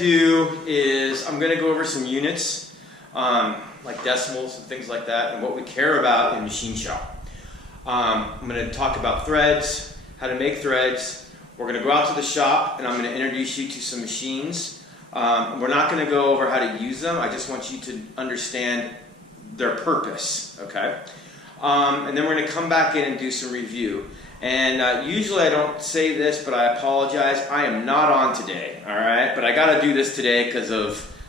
do is I'm going to go over some units, like decimals and things like that, and what we care about in machine shop. I'm going to talk about threads, how to make threads. We're going to go out to the shop, and I'm going to introduce you to some machines. We're not going to go over how to use them. I just want you to understand their purpose, okay? And then we're going to come back in and do some review. And usually I don't say this, but I apologize. I am not on today, all right? But I got to do this today because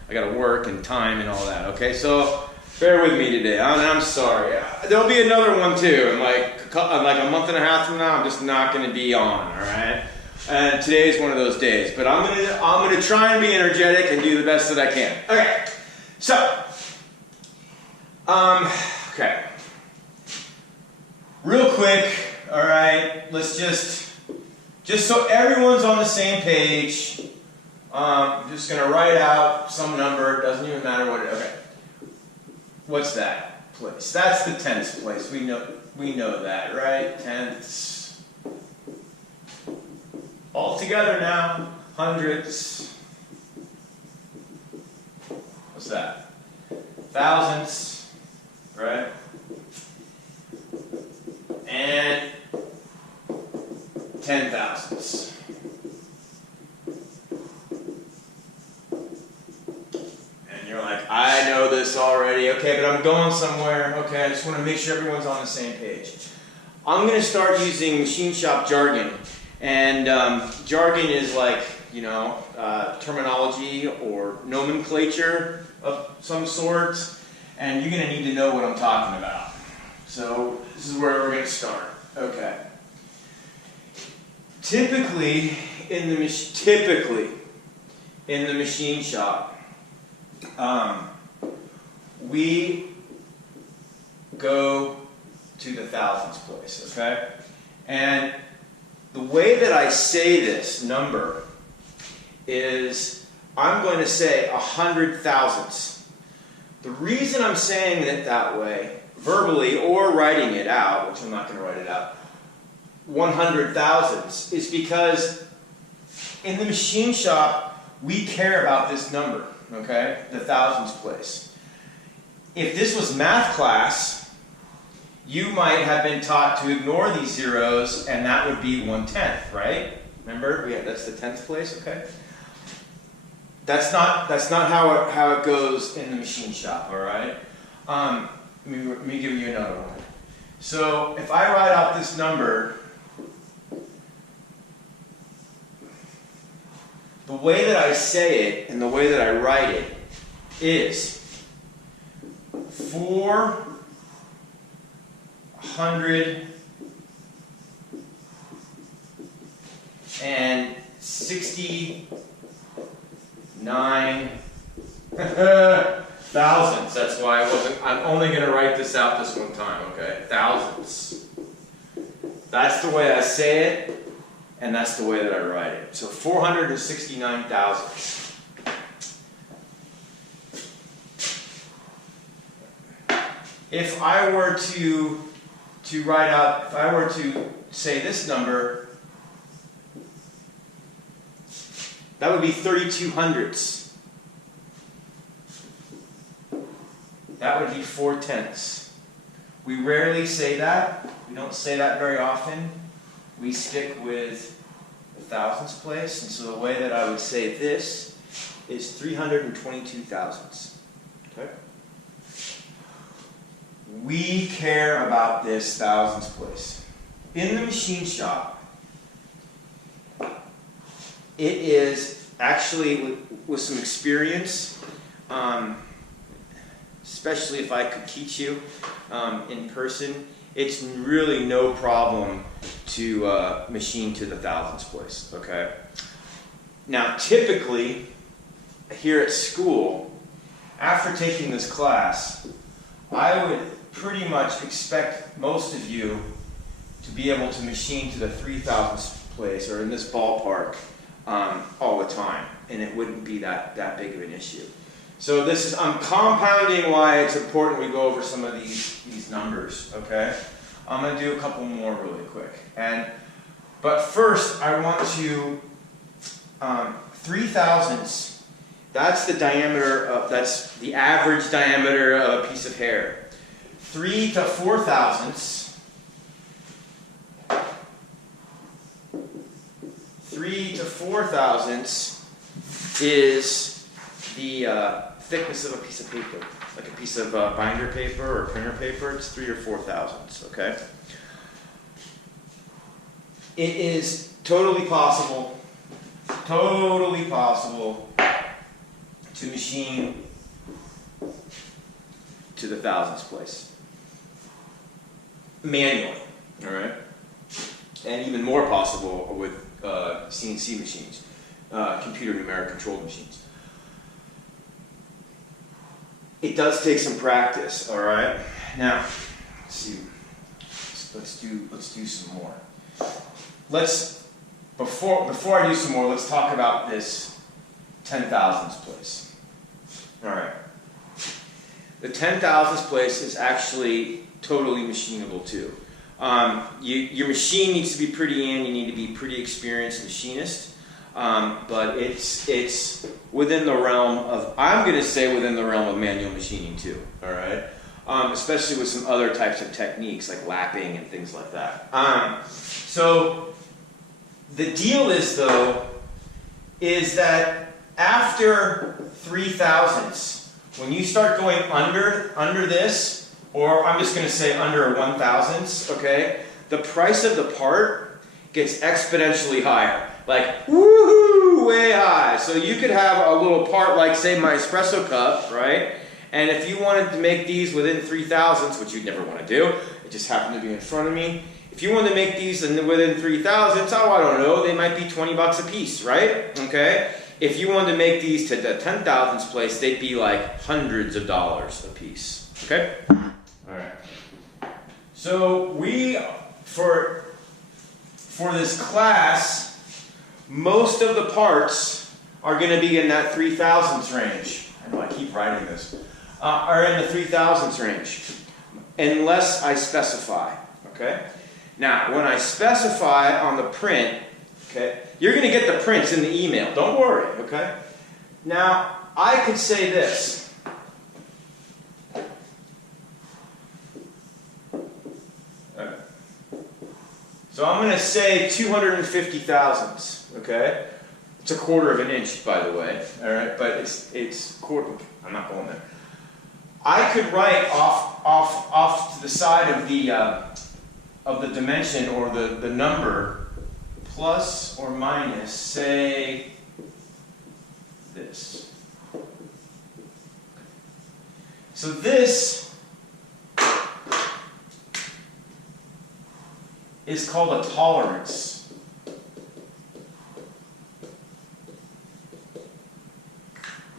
I got to work and time and all that, okay? So bear with me today. I'm sorry. There'll be another one too. In like a month and a half from now, I'm just not going to be on, all right? And today is one of those days. But I'm gonna try and be energetic and do the best that I can. Okay. So, okay. Real quick. All right, let's just so everyone's on the same page, I'm just going to write out some number. It doesn't even matter what it is. Okay. What's that place? That's the tenths place. We know that, right? Tenths. All together now. Hundredths. What's that? Thousandths, right? And 10,000ths. And you're like, I know this already. Okay, but I'm going somewhere. Okay, I just want to make sure everyone's on the same page. I'm going to start using machine shop jargon. And jargon is like, terminology or nomenclature of some sort. And you're going to need to know what I'm talking about. So this is where we're going to start. Okay. Typically in the machine shop, we go to the thousandths place. Okay, and the way that I say this number is I'm going to say 100 thousandths. The reason I'm saying it that way, verbally or writing it out, which I'm not going to write it out, 100 thousandths, is because in the machine shop, we care about this number, okay? The thousandths place. If this was math class, you might have been taught to ignore these zeros, and that would be 1/10, right? Remember? That's the tenth place, okay? That's not how it goes in the machine shop, all right? Let me give you another one. So if I write out this number, the way that I say it and the way that I write it is 469 thousandths. That's why I'm only going to write this out this one time, okay? Thousandths. That's the way I say it, and that's the way that I write it. So 469 thousandths. If I were to say this number, that would be 32 hundredths. That would be 4/10. We rarely say that. We don't say that very often. We stick with the thousandths place. And so the way that I would say this is 322 thousandths. Okay? We care about this thousandths place. In the machine shop, it is actually, with some experience, especially if I could teach you in person, it's really no problem to machine to the thousandths place, okay? Now, typically, here at school, after taking this class, I would pretty much expect most of you to be able to machine to the 3,000ths place, or in this ballpark, all the time, and it wouldn't be that big of an issue. So I'm compounding why it's important we go over some of these numbers, okay? I'm going to do a couple more really quick. But first, I want to, 3 thousandths That's the diameter of, that's the average diameter of a piece of hair. 3 to 4 thousandths. 3 to 4 thousandths is the thickness of a piece of paper, like a piece of binder paper or printer paper. It's 3 or 4 thousandths, okay? It is totally possible to machine to the thousandths place manually, all right? And even more possible with CNC machines, computer numeric controlled machines. It does take some practice, all right? Now, let's see. Let's do some more. Before I do some more, let's talk about this 10 thousandths place. All right. The 10 thousandths place is actually totally machinable too. Your machine needs to be pretty in. You need to be pretty experienced machinist. But it's within the realm of, I'm going to say within the realm of manual machining too. All right. Especially with some other types of techniques like lapping and things like that. So the deal is though, is that after 3 thousandths, when you start going under this, or I'm just going to say under 1 thousandths, okay, the price of the part gets exponentially higher. Like, woohoo, way high. So you could have a little part like, say, my espresso cup, right? And if you wanted to make these within 3 thousandths, which you'd never want to do, it just happened to be in front of me. If you wanted to make these within 3 thousandths, oh, I don't know, they might be 20 bucks a piece, right? Okay? If you wanted to make these to the 10 thousandths place, they'd be like hundreds of dollars a piece. Okay? All right. So for this class, most of the parts are going to be in that 3 thousandths range. I know I keep writing this. Are in the 3 thousandths range, unless I specify. Okay. Now, when I specify on the print, okay, you're going to get the prints in the email. Don't worry. Okay. Now, I could say this. Okay. So I'm going to say 250 thousandths. Okay. It's a quarter of an inch, by the way. All right, but it's quarter. I'm not going there. I could write off to the side of the dimension or the number plus or minus, say this. So this is called a tolerance.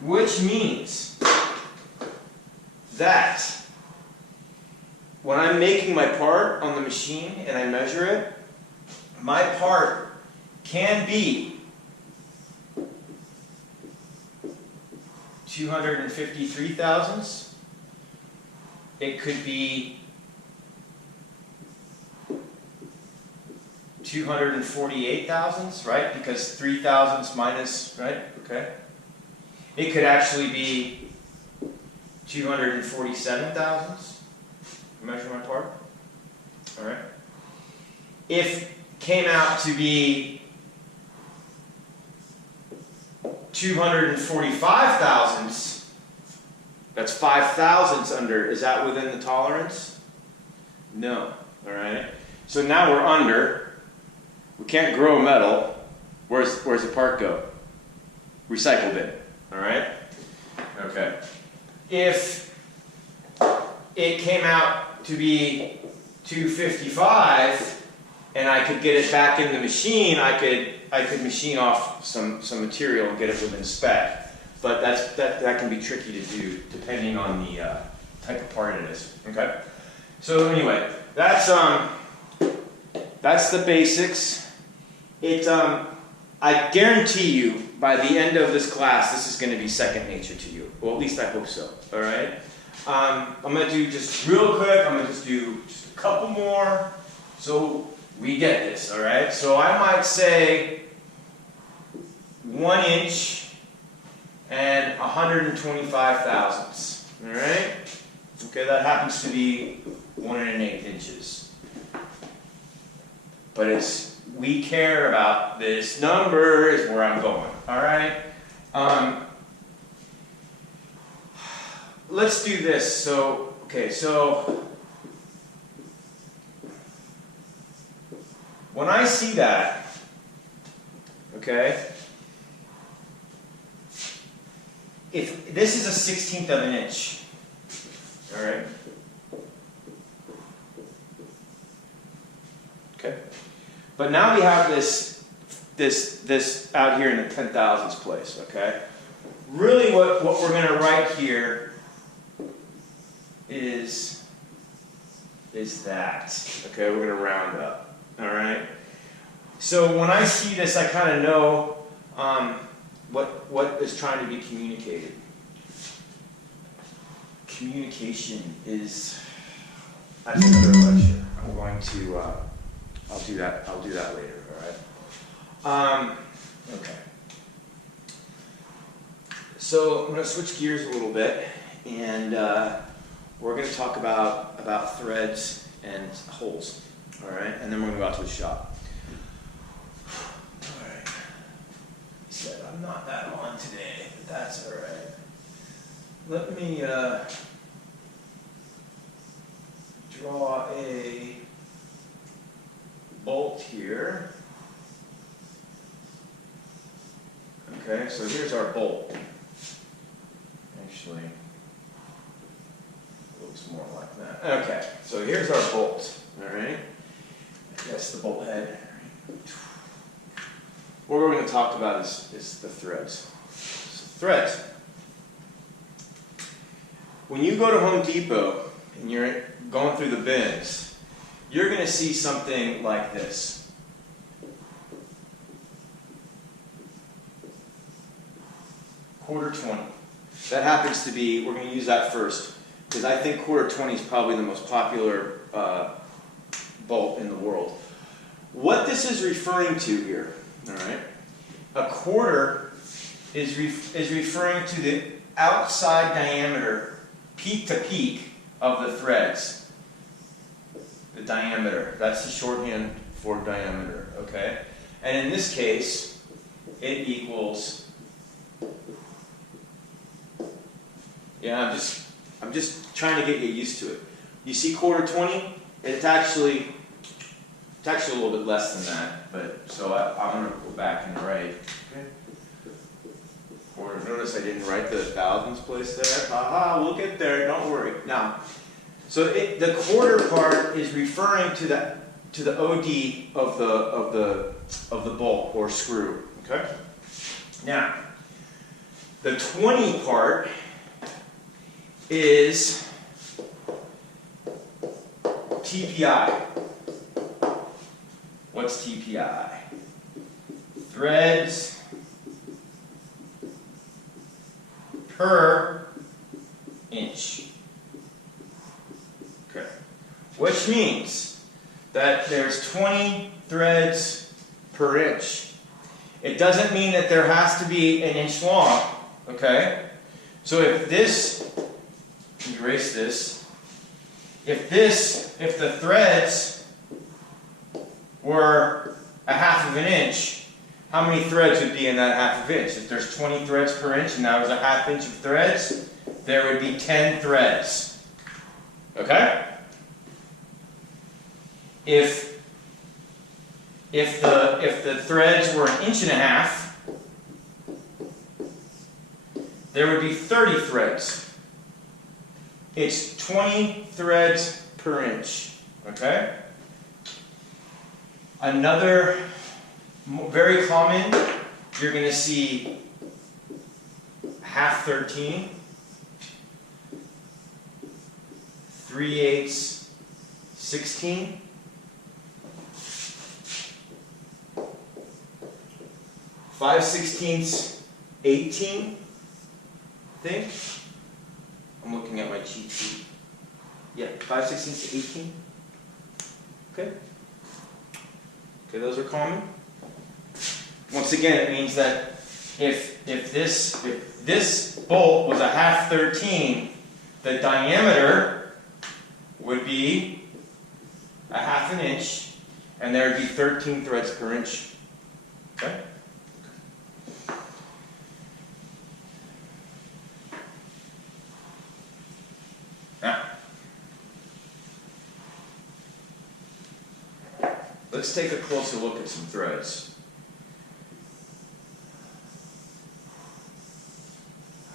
Which means that when I'm making my part on the machine and I measure it, my part can be 253 thousandths. It could be 248 thousandths, right? Because 3 thousandths minus, right? Okay. It could actually be 247 thousandths. Measure my part. All right. If came out to be 245 thousandths, that's 5 thousandths under. Is that within the tolerance? No. All right. So now we're under. We can't grow metal. Where's the part go? Recycle bin. All right. Okay. If it came out to be 255 and I could get it back in the machine, I could machine off some material and get it within spec. But that can be tricky to do depending on the type of part it is. Okay. So anyway, that's the basics. I guarantee you by the end of this class, this is going to be second nature to you. Well, at least I hope so. All right. I'm going to do just real quick. I'm going to just do a couple more so we get this. All right. So I might say 1 inch and 125 thousandths. All right? Okay, that happens to be 1 1/8 inches. But we care about this number is where I'm going. All right? Let's do this. So when I see that, okay, if this is a 1/16 of an inch, all right, okay, but now we have this out here in the 10,000ths place, okay. Really, what we're going to write here is that, okay. We're going to round up, all right. So when I see this, I kind of know what is trying to be communicated. Communication is, that's another lecture. I'm going to, I'll do that later, all right? Okay. So I'm going to switch gears a little bit, and we're going to talk about threads and holes, all right? And then we're going to go out to the shop. All right. He said I'm not that on today, but that's all right. Let me draw a bolt here. Okay, so here's our bolt. Actually, it looks more like that. Okay, so here's our bolt. All right, that's the bolt head. What we're going to talk about is the threads. So threads. When you go to Home Depot and you're going through the bins, you're going to see something like this. Quarter 20. That happens to be, we're going to use that first, because I think quarter 20 is probably the most popular bolt in the world. What this is referring to here, all right, a quarter is referring to the outside diameter, peak to peak, of the threads. The diameter, that's the shorthand for diameter, okay? And in this case, it equals, yeah, I'm just trying to get you used to it. You see quarter 20? It's actually a little bit less than that, but so I'm going to go back and write. Okay. Quarter. Notice I didn't write the thousandths place there. Haha, we'll get there. Don't worry. Now, so the quarter part is referring to the OD of the bolt or screw. Okay. Now, the 20 part is TPI. What's TPI? Threads per inch. Okay. Which means that there's 20 threads per inch. It doesn't mean that there has to be an inch long. Okay? So if this, erase this, if the threads were a half of an inch, how many threads would be in that half of an inch? If there's 20 threads per inch and that was a half inch of threads, there would be 10 threads. Okay? If the threads were 1.5 inches, there would be 30 threads. It's 20 threads per inch. Okay? Another very common, you're going to see half 13, 3/8 16, 5/16 18, I think. I'm looking at my cheat sheet. Yeah, 5/16 18. Okay. Okay, those are common. Once again, it means that if this bolt was a 1/2 13, the diameter would be a 1/2 inch, and there would be 13 threads per inch. Okay? Now, let's take a closer look at some threads.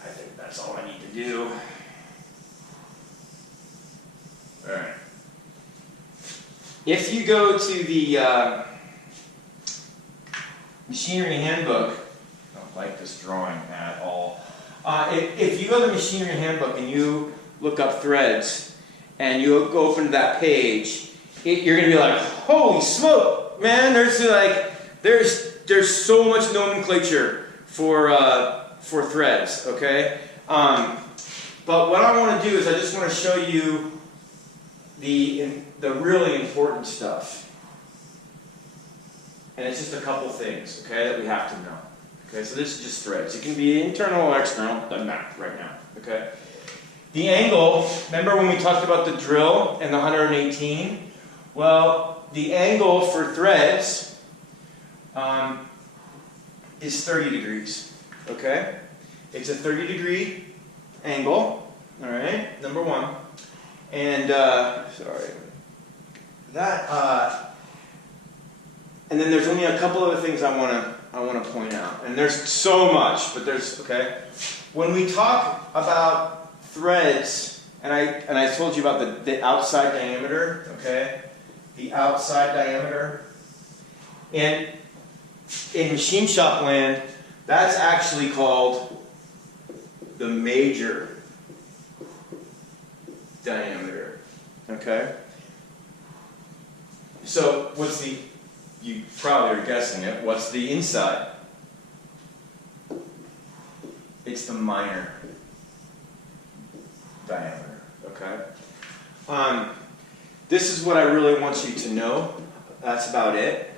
I think that's all I need to do. All right. If you go to the machinery handbook, I don't like this drawing at all. If you go to the machinery handbook and you look up threads and you go open to that page, you're gonna be like, holy smoke, man! There's so much nomenclature for threads. Okay, but what I want to do is I just want to show you the really important stuff, and it's just a couple things, okay, that we have to know. Okay, so this is just threads. It can be internal or external, doesn't matter right now. Okay. The angle, remember when we talked about the drill and the 118? Well, the angle for threads is 30 degrees, okay? It's a 30-degree angle, all right, number one. And, sorry, and then there's only a couple other things I want to point out. And there's so much, but there's, okay? When we talk about threads, and I told you about the outside diameter, okay? The outside diameter. And in machine shop land, that's actually called the major diameter, okay? So what's you probably are guessing it, what's the inside? It's the minor diameter, okay? This is what I really want you to know. That's about it.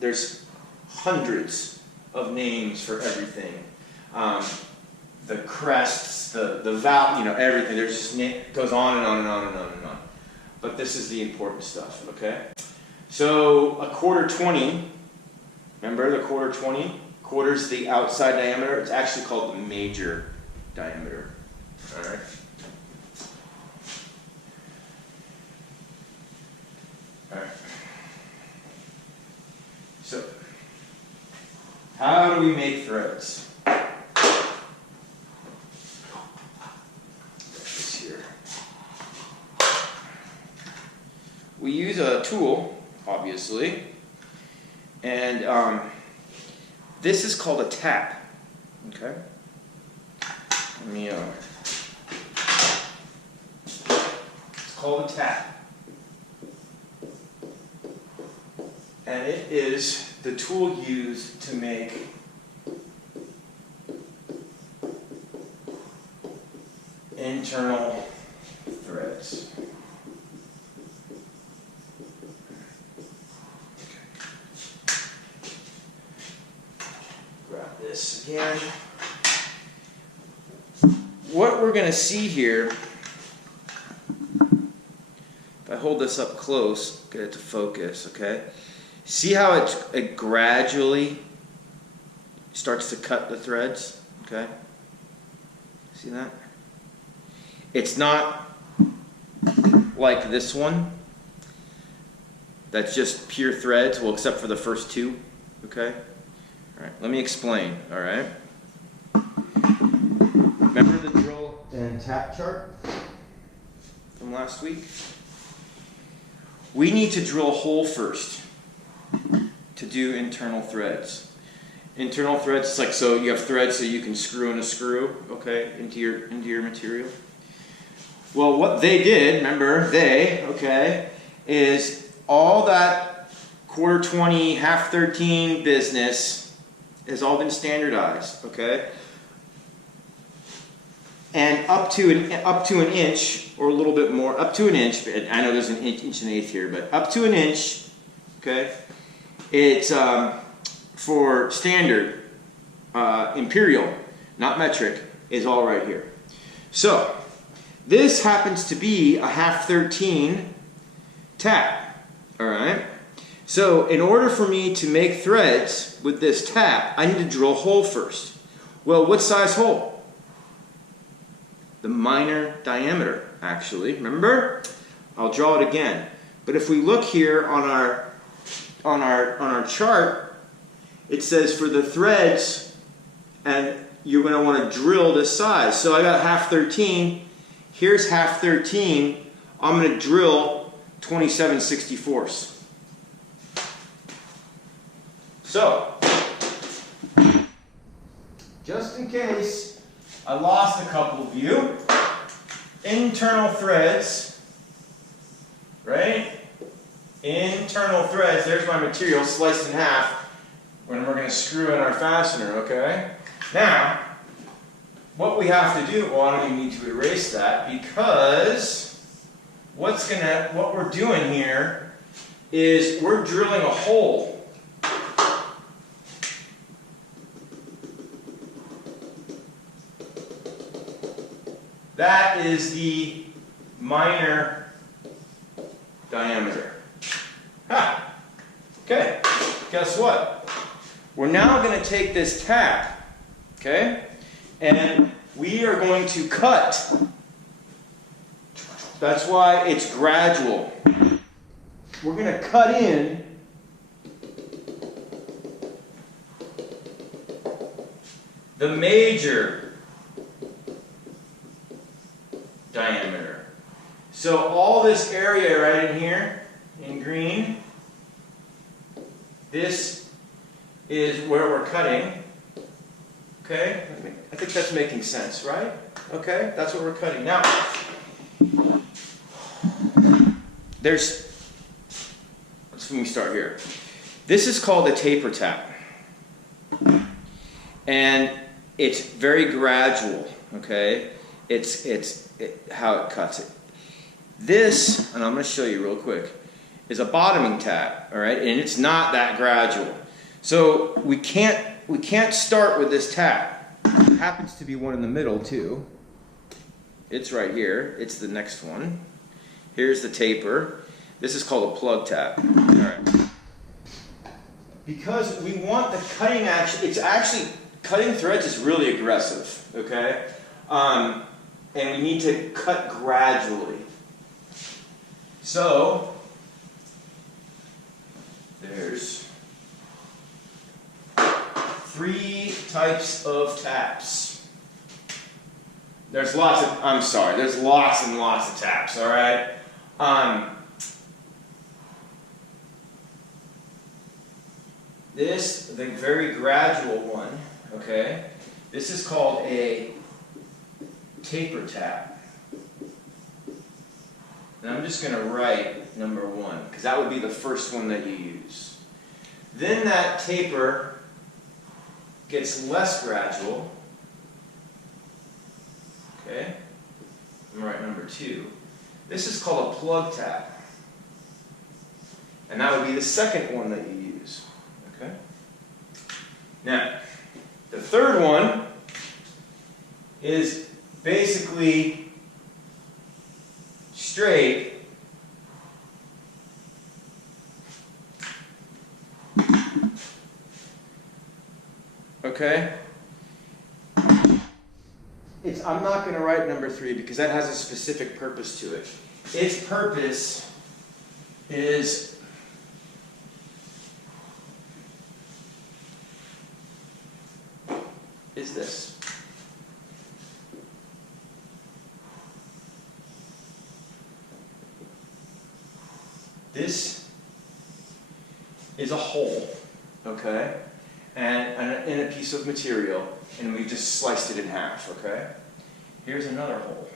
There's hundreds of names for everything. The crests, the valve, everything. There's just goes on and on and on and on and on. But this is the important stuff, okay? So a 1/4 20, remember the 1/4 20? Quarter's the outside diameter. It's actually called the major diameter. All right. All right. So, how do we make threads? This here. We use a tool, obviously, and this is called a tap. Okay. Let me. It's called a tap. And it is the tool used to make internal threads. Grab this again. What we're going to see here, if I hold this up close, get it to focus, okay? See how it gradually starts to cut the threads, okay? See that? It's not like this one. That's just pure threads, well, except for the first two, okay? All right, let me explain, all right? Remember the drill and tap chart from last week? We need to drill a hole first to do internal threads. Internal threads, it's like, so you have threads so you can screw in a screw, okay, into your material. Well, what they did, remember, okay, is all that 1/4 20, 1/2 13 business has all been standardized, okay? And up to an inch or a little bit more, up to an inch. I know there's an inch and an eighth here, but up to an inch, okay. It's for standard imperial. not metric, is all right here. So this happens to be a half 13 tap, all right? So in order for me to make threads with this tap, I need to drill a hole first. Well, what size hole? The minor diameter, actually. Remember? I'll draw it again. But if we look here on our chart, it says for the threads, and you're going to want to drill this size. So I got half 13. Here's half 13. I'm going to drill 27/64. So, just in case I lost a couple of you, internal threads, right? Internal threads, there's my material sliced in half when we're going to screw in our fastener, okay? Now, what we have to do, well, I don't even need to erase that, because what we're doing here is we're drilling a hole. That is the minor diameter. Ha! Okay, guess what? We're now going to take this tap, okay, and we are going to cut. That's why it's gradual. We're going to cut in the major diameter. So all this area right in here, in green, this is where we're cutting. Okay? I think that's making sense, right? Okay? That's what we're cutting. Now, let's let me start here. This is called a taper tap. And it's very gradual, okay? It's how it cuts it. This, and I'm going to show you real quick, is a bottoming tap, all right? And it's not that gradual. So we can't start with this tap. It happens to be one in the middle too. It's right here. It's the next one. Here's the taper. This is called a plug tap. All right. Because we want the cutting action, it's actually, cutting threads is really aggressive, okay? And we need to cut gradually. So, there's 3 types of taps. There's lots and lots of taps, all right? This, the very gradual one, okay? This is called a taper tap. And I'm just going to write number 1, because that would be the first one that you use. Then that taper gets less gradual. Okay? I'm going to write number 2. This is called a plug tap. And that would be the second one that you use. Okay? Now, the third one is basically straight. Okay? I'm not going to write number 3 because that has a specific purpose to it. Its purpose is this. This is a hole, okay, and in a piece of material, and we've just sliced it in half, okay? Here's another hole.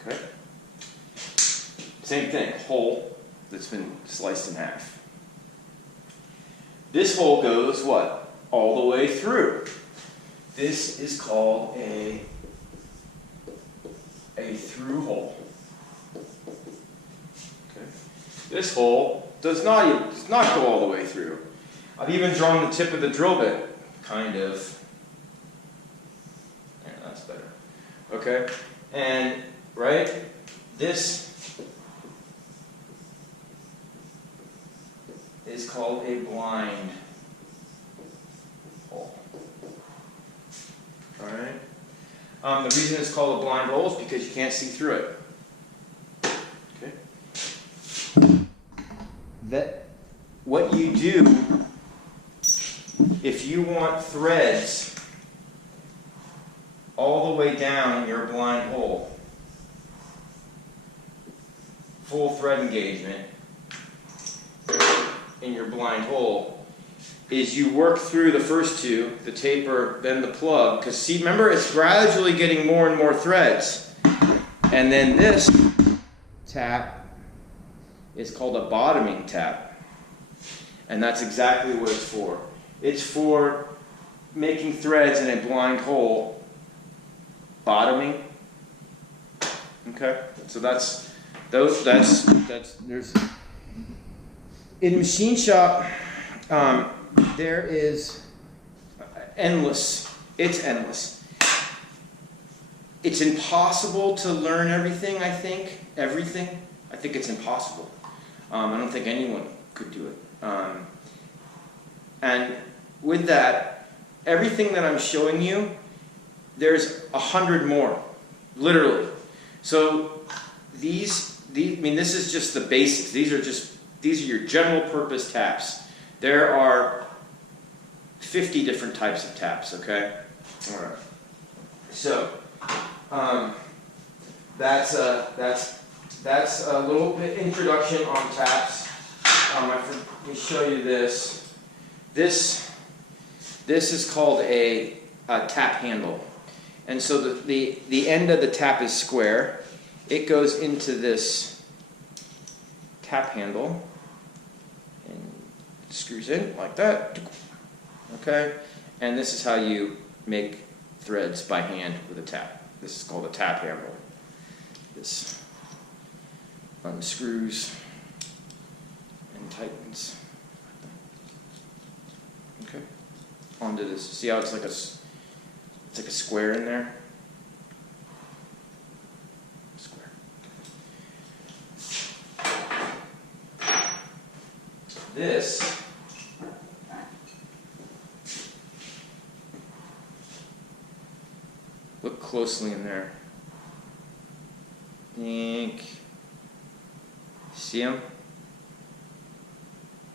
Okay? Same thing, hole that's been sliced in half. This hole goes what? All the way through. This is called a through hole. This hole does not go all the way through. I've even drawn the tip of the drill bit, kind of. Yeah, that's better. Okay, and right, this is called a blind hole. All right. The reason it's called a blind hole is because you can't see through it. Okay. That what you do if you want threads all the way down in your blind hole, full thread engagement in your blind hole, is you work through the first two, the taper, then the plug, because see, remember, it's gradually getting more and more threads. And then this tap is called a bottoming tap. And that's exactly what it's for. It's for making threads in a blind hole, bottoming. Okay, so that's there's in machine shop. There is endless. It's endless. It's impossible to learn everything. I think everything. I think it's impossible. I don't think anyone could do it. And with that, everything that I'm showing you, there's 100 more, literally. So these, I mean, this is just the basics. These are your general purpose taps. There are 50 different types of taps. Okay. All right. So that's a little bit introduction on taps. Let me show you this. This is called a tap handle, and so the end of the tap is square. It goes into this tap handle and screws in like that. Okay, and this is how you make threads by hand with a tap. This is called a tap handle. This unscrews and tightens. Okay, onto this. See how it's like a square in there? Square. This look closely in there. Think. See them?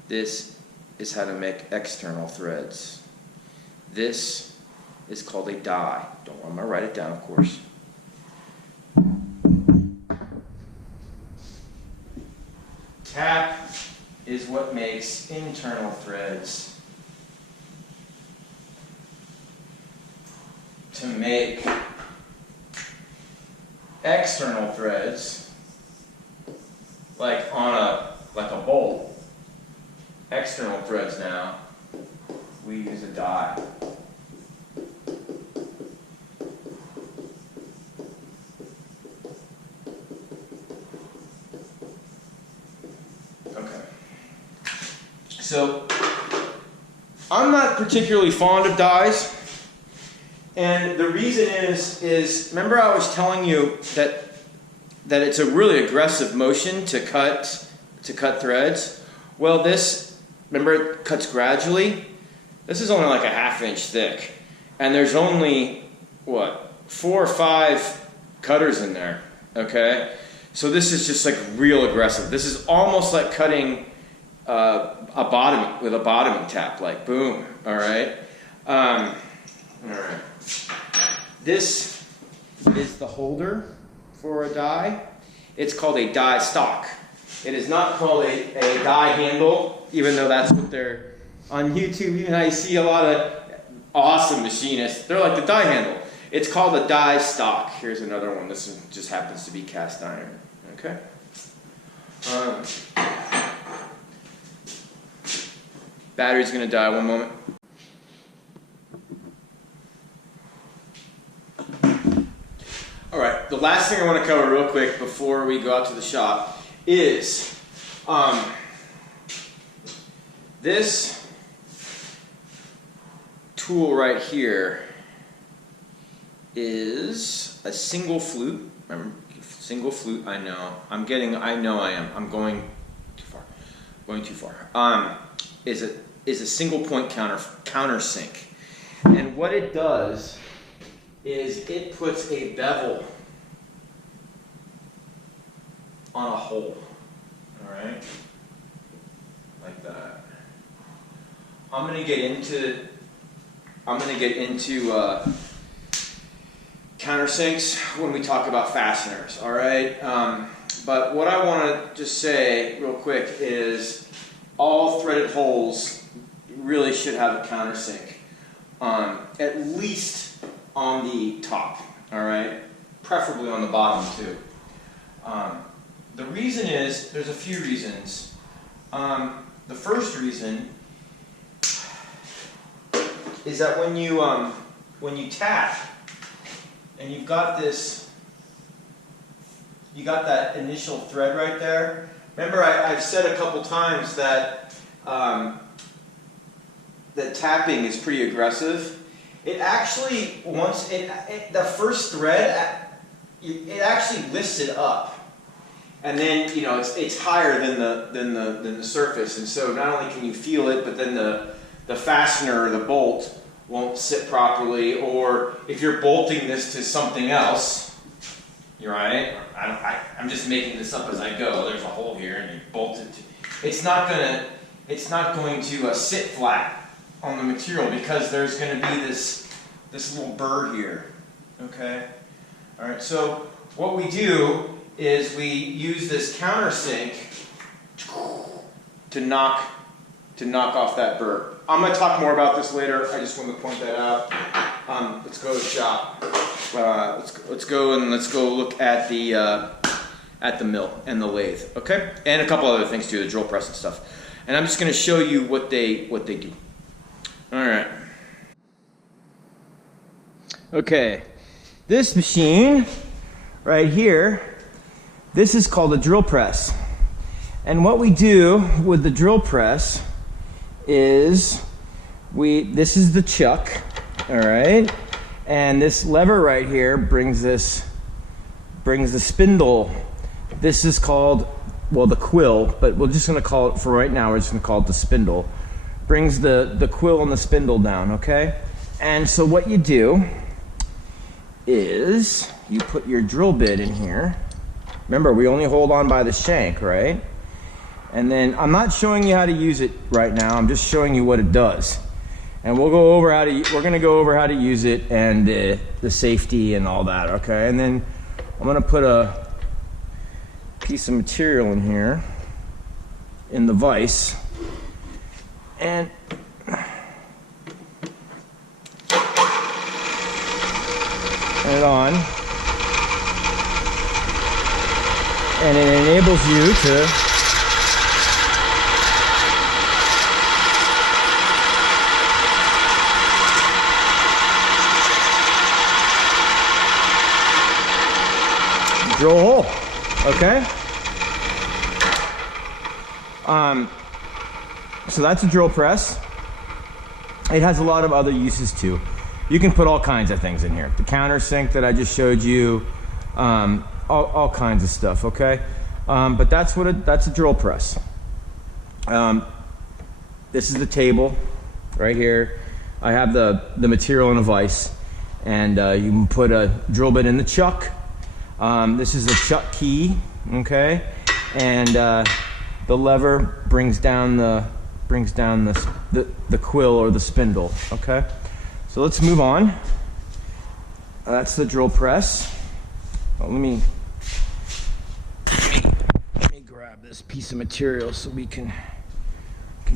This is how to make external threads. This is called a die. I'm going to write it down, of course. Tap is what makes internal threads. To make external threads, like on a bolt, external threads now, we use a die. Okay. So, I'm not particularly fond of dies, and the reason is remember I was telling you that it's a really aggressive motion to cut threads. Well, this, remember, it cuts gradually. This is only like a 1/2 inch thick, and there's only what, 4 or 5 cutters in there. Okay, so this is just like real aggressive. This is almost like cutting a bottoming tap, like boom. All right. All right. This is the holder for a die. It's called a die stock. It is not called a die handle, even though that's what they're on YouTube. Even I see a lot of awesome machinists. They're like the die handle. It's called a die stock. Here's another one. This one just happens to be cast iron. Okay. Battery's gonna die. One moment. All right, the last thing I want to cover real quick before we go out to the shop is This tool right here is a single flute. Remember, single flute. I know. I'm going too far. Going too far. Is a single point countersink, and what it does is it puts a bevel on a hole. All right, like that. I'm gonna get into countersinks when we talk about fasteners. All right, but what I want to just say real quick is all threaded holes really should have a countersink, at least on the top. All right, preferably on the bottom too. The reason is there's a few reasons. The first reason is that when you tap and you've got that initial thread right there. Remember, I've said a couple times that that tapping is pretty aggressive. It actually the first thread, it actually lifts it up, and then it's higher than the surface, and so not only can you feel it, but then the fastener or the bolt won't sit properly, or if you're bolting this to something else, you're right. I'm just making this up as I go. There's a hole here, and you bolt it to. It's not going to sit flat on the material because there's going to be this little burr here. Okay. All right. So what we do is we use this countersink to knock off that burr. I'm going to talk more about this later. I just want to point that out. Let's go to the shop. Let's go look at the mill and the lathe. Okay, and a couple other things too, the drill press and stuff. And I'm just going to show you what they do. All right. Okay, this machine right here, this is called a drill press. And what we do with the drill press is this is the chuck, all right, and this lever right here brings the spindle. This is called, well, the quill, but we're just going to call it, for right now, we're just going to call it the spindle. Brings the quill and the spindle down, okay? And so what you do is you put your drill bit in here. Remember, we only hold on by the shank, right? And then I'm not showing you how to use it right now. I'm just showing you what it does. And we're going to go over how to use it and the safety and all that, okay? And then I'm going to put a piece of material in here in the vise and turn it on. And it enables you to drill a hole, okay? So that's a drill press. It has a lot of other uses too. You can put all kinds of things in here. The countersink that I just showed you, all kinds of stuff, okay? But that's a drill press. This is the table right here. I have the material in a vise, and you can put a drill bit in the chuck. This is the chuck key, okay? And the lever brings down the quill or the spindle, okay? So let's move on. That's the drill press. Well, let me grab this piece of material so we can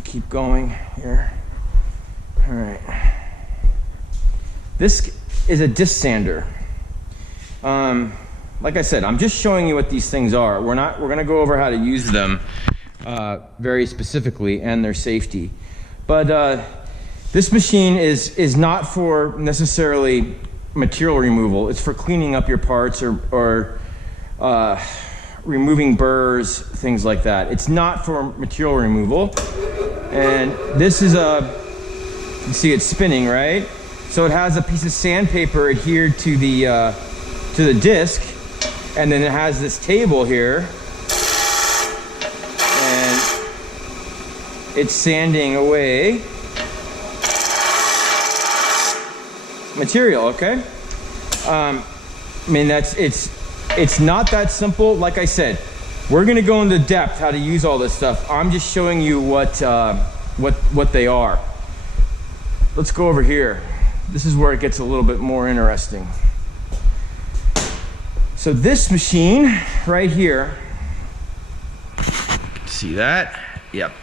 keep going here. All right. This is a disc sander. Like I said, I'm just showing you what these things are. We're going to go over how to use them very specifically and their safety. But this machine is not for necessarily material removal. It's for cleaning up your parts or removing burrs, things like that. It's not for material removal. And this is you see it's spinning, right? So it has a piece of sandpaper adhered to the disc, and then it has this table here, and it's sanding away material, okay? I mean, it's not that simple. Like I said, we're gonna go into depth how to use all this stuff. I'm just showing you what they are. Let's go over here. This is where it gets a little bit more interesting. So this machine right here, see that? Yep.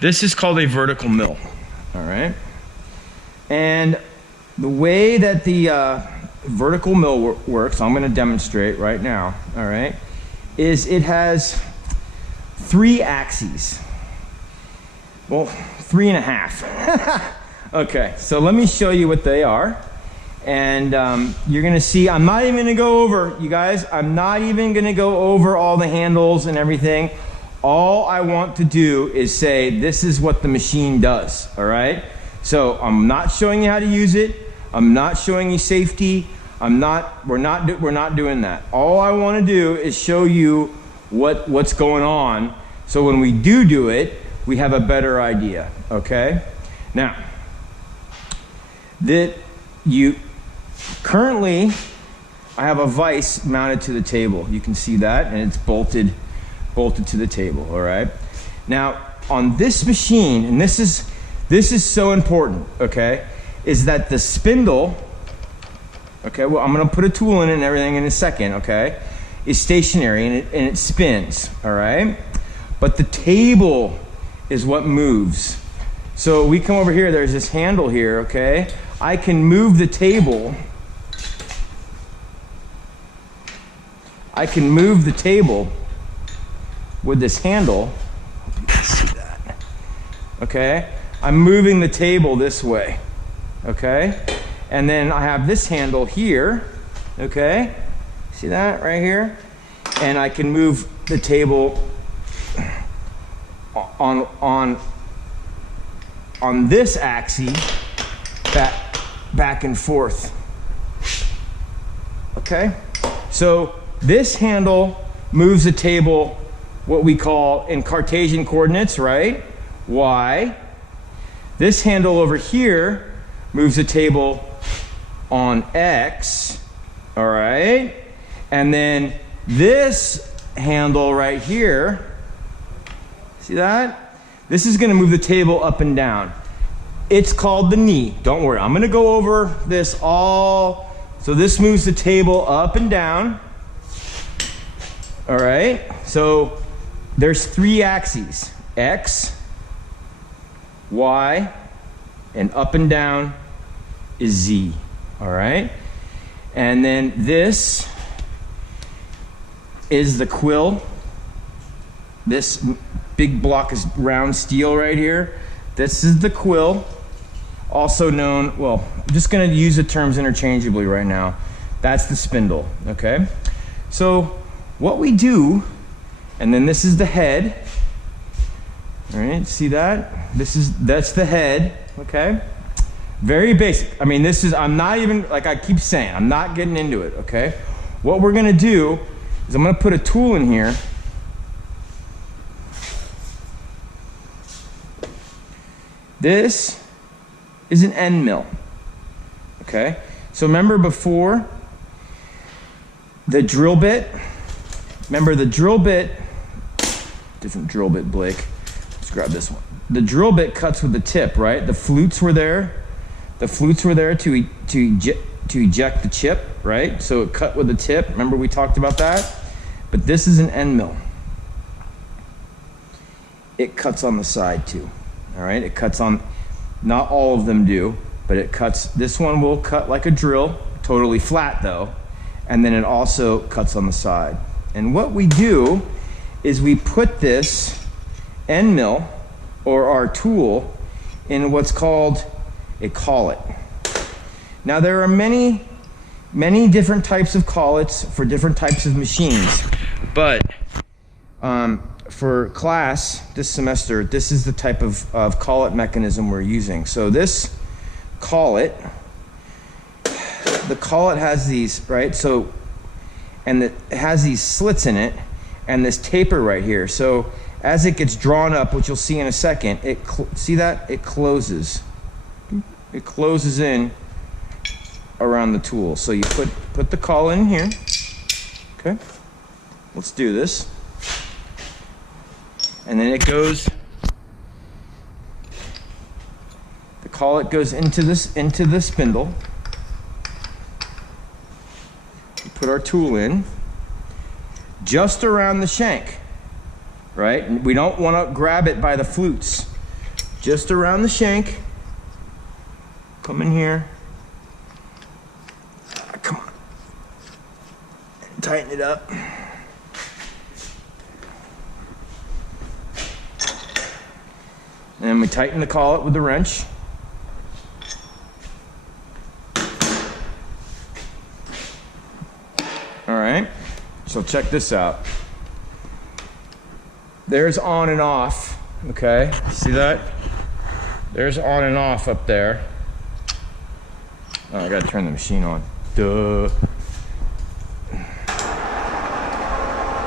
This is called a vertical mill, all right? And the way that the vertical mill works, I'm gonna demonstrate right now, all right, is it has 3 axes. Well, 3.5. Okay, so let me show you what they are. And you're gonna see, I'm not even gonna go over, you guys, I'm not even gonna go over all the handles and everything. All I want to do is say, this is what the machine does, all right? So I'm not showing you how to use it. I'm not showing you safety. We're not doing that. All I want to do is show you what's going on, so when we do it, we have a better idea, okay? Now, currently, I have a vise mounted to the table. You can see that, and it's bolted to the table, all right? Now, on this machine, and this is so important, okay, is that the spindle, okay, well, I'm gonna put a tool in it and everything in a second, okay, is stationary and it spins, all right? But the table is what moves. So we come over here, there's this handle here, okay? I can move the table. I can move the table with this handle. You can see that. Okay? I'm moving the table this way. Okay? And then I have this handle here. Okay? See that right here? And I can move the table on this axis back and forth. Okay? So this handle moves the table what we call in Cartesian coordinates, right? Y. This handle over here moves the table on X, all right? And then this handle right here, see that? This is gonna move the table up and down. It's called the knee. Don't worry, I'm gonna go over this all. So this moves the table up and down. All right, so there's 3 axes, X, Y, and up and down is Z, all right? And then this is the quill. This big block is round steel right here. This is the quill, also known, well, I'm just gonna use the terms interchangeably right now. That's the spindle, okay? So what we do, and then this is the head, all right, see that? That's the head, okay? Very basic. I mean, I'm not even, like I keep saying, I'm not getting into it, okay? What we're gonna do is I'm gonna put a tool in here. This is an end mill, okay? So remember before, the drill bit, different drill bit, Blake. Let's grab this one. The drill bit cuts with the tip, right? The flutes were there. The flutes were there to eject the chip, right? So it cut with the tip. Remember we talked about that? But this is an end mill. It cuts on the side too, all right? It cuts on, not all of them do, but it cuts, this one will cut like a drill, totally flat though, and then it also cuts on the side. And what we do is we put this end mill, or our tool, in what's called a collet. Now there are many different types of collets for different types of machines. But for class this semester, this is the type of collet mechanism we're using. So this collet, the collet has these, right? So, and it has these slits in it and this taper right here. So as it gets drawn up, which you'll see in a second, see that? It closes. It closes in around the tool. So you put the collet in here. Okay. Let's do this. And then it goes, the collet goes into the spindle. We put our tool in just around the shank, right? We don't want to grab it by the flutes. Just around the shank. Come in here. Come on. Tighten it up. And we tighten the collet with the wrench. All right, so check this out. There's on and off, okay? See that? There's on and off up there. Oh, I gotta turn the machine on. Duh.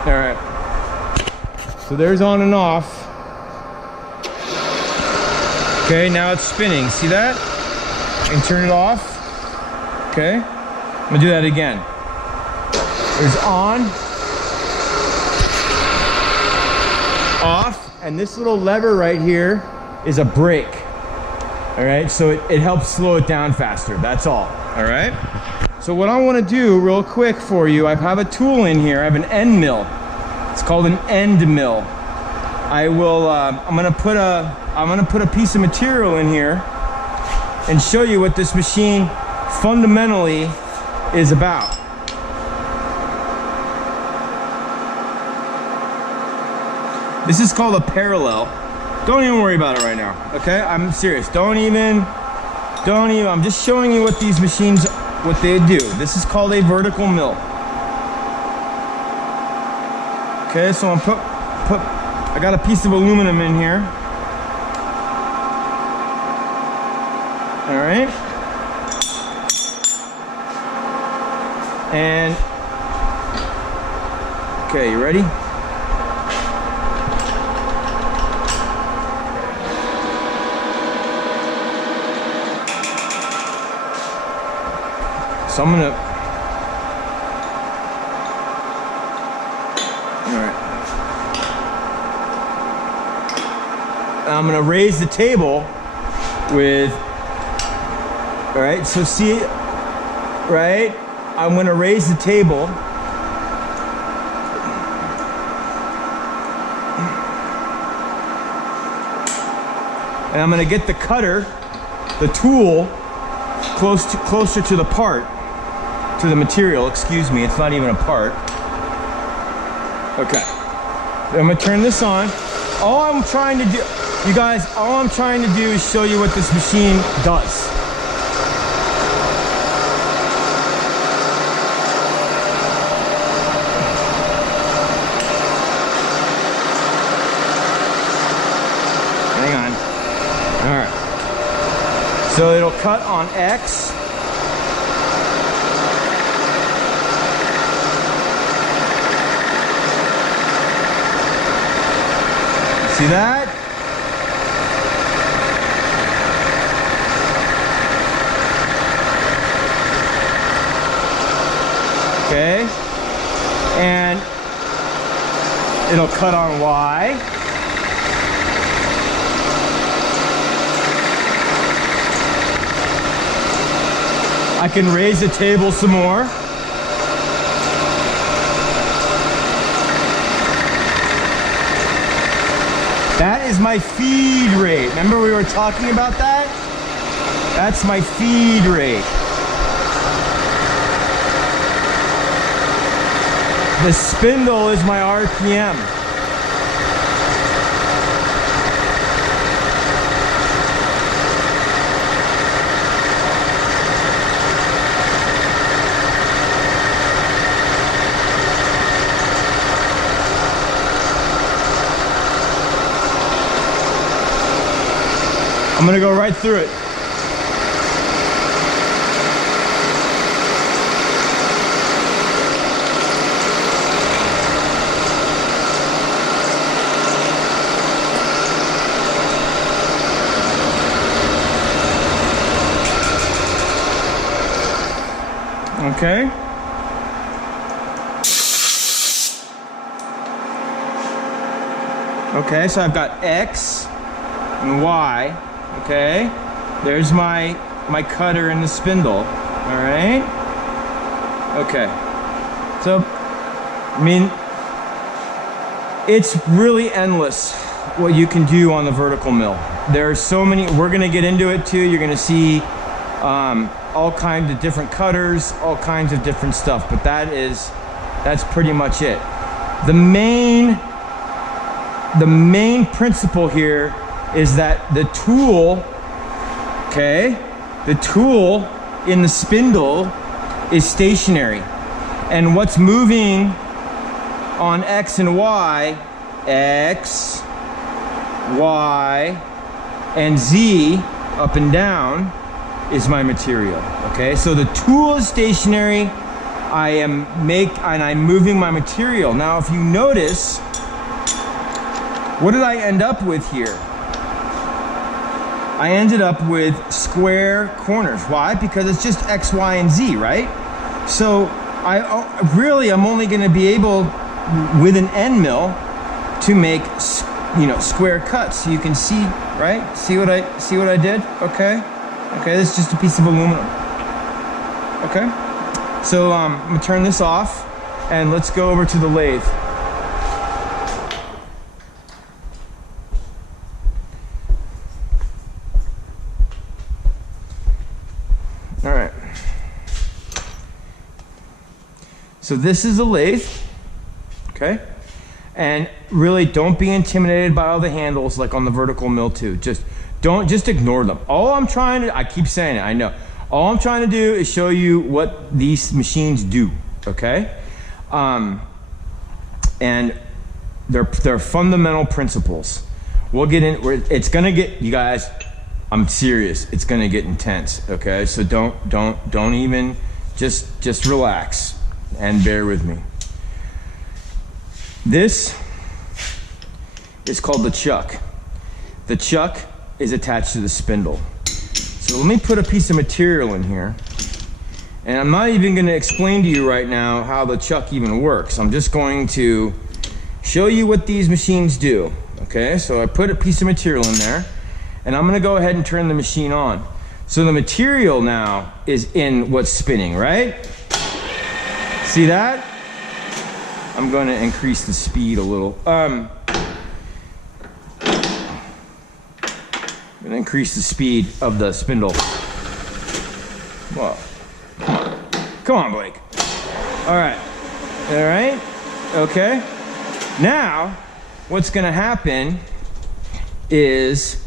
All right, so there's on and off. Okay, now it's spinning. See that? And turn it off. Okay, I'm gonna do that again. There's on, off, and this little lever right here is a brake. All right, so it helps slow it down faster. That's all. All right. So what I want to do real quick for you, I have a tool in here. I have an end mill. It's called an end mill. I will. I'm gonna put a piece of material in here and show you what this machine fundamentally is about. This is called a parallel. Don't even worry about it right now, okay? I'm serious. Don't even. I'm just showing you what these machines, what they do. This is called a vertical mill. Okay, so I'm I got a piece of aluminum in here. All right. And, okay, you ready? So I'm gonna, all right. I'm gonna raise the table with, all right, so see, right? I'm gonna raise the table. And I'm gonna get the cutter, the tool, closer to the part. To the material, excuse me, it's not even a part. Okay, I'm gonna turn this on. All I'm trying to do, you guys, all I'm trying to do is show you what this machine does. Hang on. All right. So it'll cut on X. See that? Okay. And it'll cut on Y. I can raise the table some more. That is my feed rate. Remember we were talking about that? That's my feed rate. The spindle is my RPM. I'm gonna go right through it. Okay. Okay, so I've got X and Y. Okay. There's my cutter and the spindle. All right. Okay. So, I mean, it's really endless what you can do on the vertical mill. There's so many. We're gonna get into it too. You're gonna see all kinds of different cutters, all kinds of different stuff, but that's pretty much it. The main principle here is that the tool, okay, the tool in the spindle is stationary, and what's moving on X and Y, X, Y, and Z up and down is my material. Okay, so the tool is stationary. I'm moving my material. Now, if you notice, what did I end up with here? I ended up with square corners. Why? Because it's just X, Y, and Z, right? So I'm only going to be able, with an end mill, to make square cuts. So you can see, right? See what I did? Okay. Okay, this is just a piece of aluminum. Okay, so I'm gonna turn this off and let's go over to the lathe. All right. So this is a lathe, okay? And really don't be intimidated by all the handles like on the vertical mill too. Just ignore them. I keep saying it, I know. All I'm trying to do is show you what these machines do, okay? And they're fundamental principles. We'll get in, it's gonna get, you guys, I'm serious, it's gonna get intense, okay? So don't even, just relax and bear with me. This is called the chuck. The chuck is attached to the spindle. So let me put a piece of material in here, and I'm not even going to explain to you right now how the chuck even works. I'm just going to show you what these machines do. Okay, so I put a piece of material in there, and I'm going to go ahead and turn the machine on. So the material now is in what's spinning, right? See that? I'm going to increase the speed a little. And increase the speed of the spindle. Whoa. Come on, Blake. All right. Okay. Now, what's gonna happen is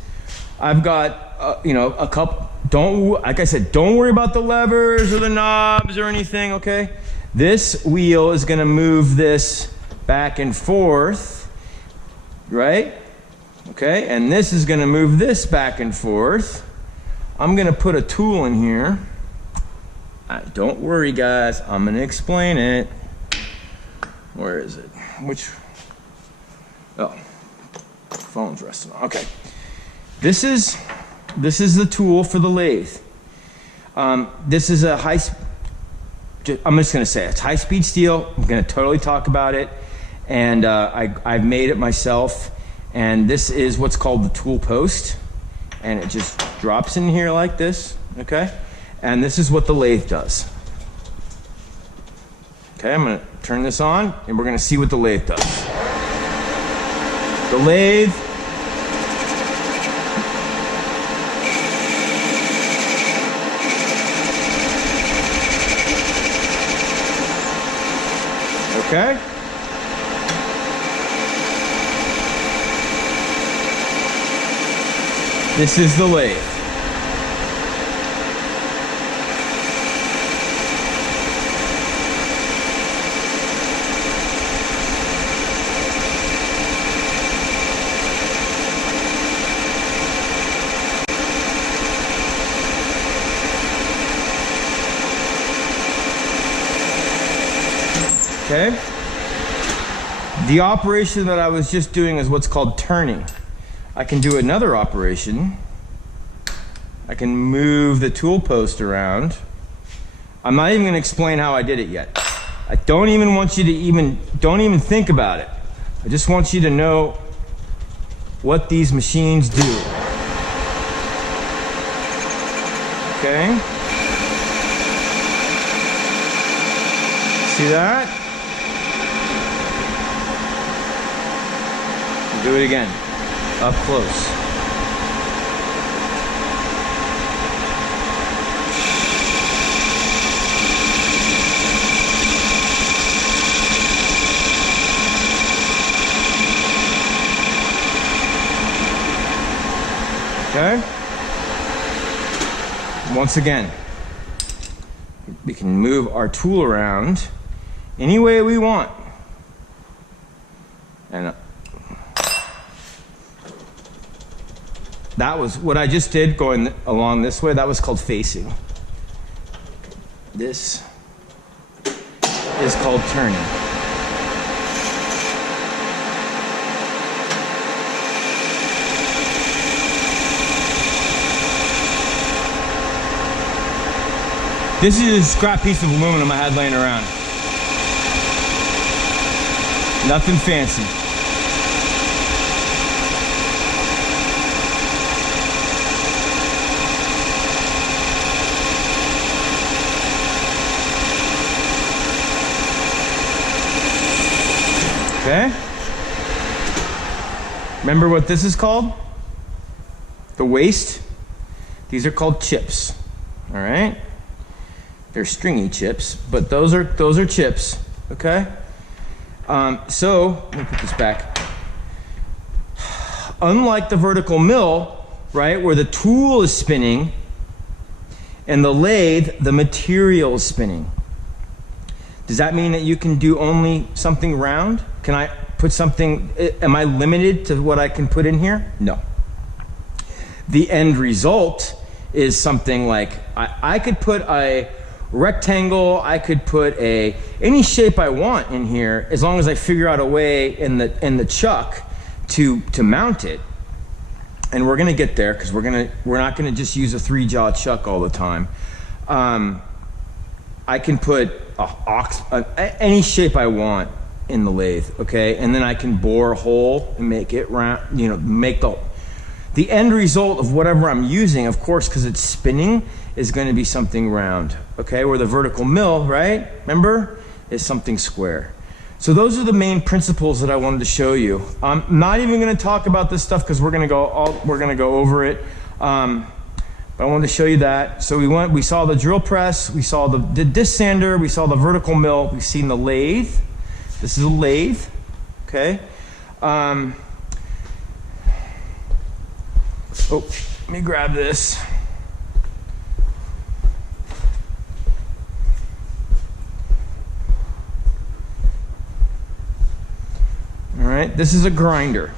I've got, a couple, like I said, don't worry about the levers or the knobs or anything, okay? This wheel is gonna move this back and forth, right? Okay, and this is gonna move this back and forth. I'm gonna put a tool in here. Don't worry, guys, I'm gonna explain it. Where is it? Phone's resting on. Okay, this is the tool for the lathe. This is a I'm just gonna say it's high-speed steel. I'm gonna totally talk about it, and I've made it myself. And this is what's called the tool post, and it just drops in here like this, okay? And this is what the lathe does. Okay, I'm gonna turn this on, and we're gonna see what the lathe does. The lathe okay? This is the lathe. Okay? The operation that I was just doing is what's called turning. I can do another operation. I can move the tool post around. I'm not even going to explain how I did it yet. I don't even want you to don't even think about it. I just want you to know what these machines do. Okay? See that? Do it again, up close. Okay? Once again, we can move our tool around any way we want. And that was what I just did going along this way. That was called facing. This is called turning. This is a scrap piece of aluminum I had laying around. Nothing fancy. Okay? Remember what this is called? The waste? These are called chips. All right? They're stringy chips, but those are chips, okay? So, let me put this back. Unlike the vertical mill, right, where the tool is spinning, and the lathe, the material is spinning. Does that mean that you can do only something round? Can I put something, am I limited to what I can put in here? No. The end result is something like, I could put a rectangle, I could put any shape I want in here, as long as I figure out a way in the chuck to mount it. And we're gonna get there, because we're not gonna just use a 3-jaw chuck all the time. I can put any shape I want in the lathe, okay? And then I can bore a hole and make it round, you know, make the end result of whatever I'm using, of course, because it's spinning, is going to be something round, okay? Where the vertical mill, right, remember, is something square. So those are the main principles that I wanted to show you. I'm not even going to talk about this stuff because we're going to go over it. But I wanted to show you that. So we saw the drill press, we saw the disc sander, we saw the vertical mill, we've seen the lathe. This is a lathe, okay? Oh, let me grab this. All right, this is a grinder.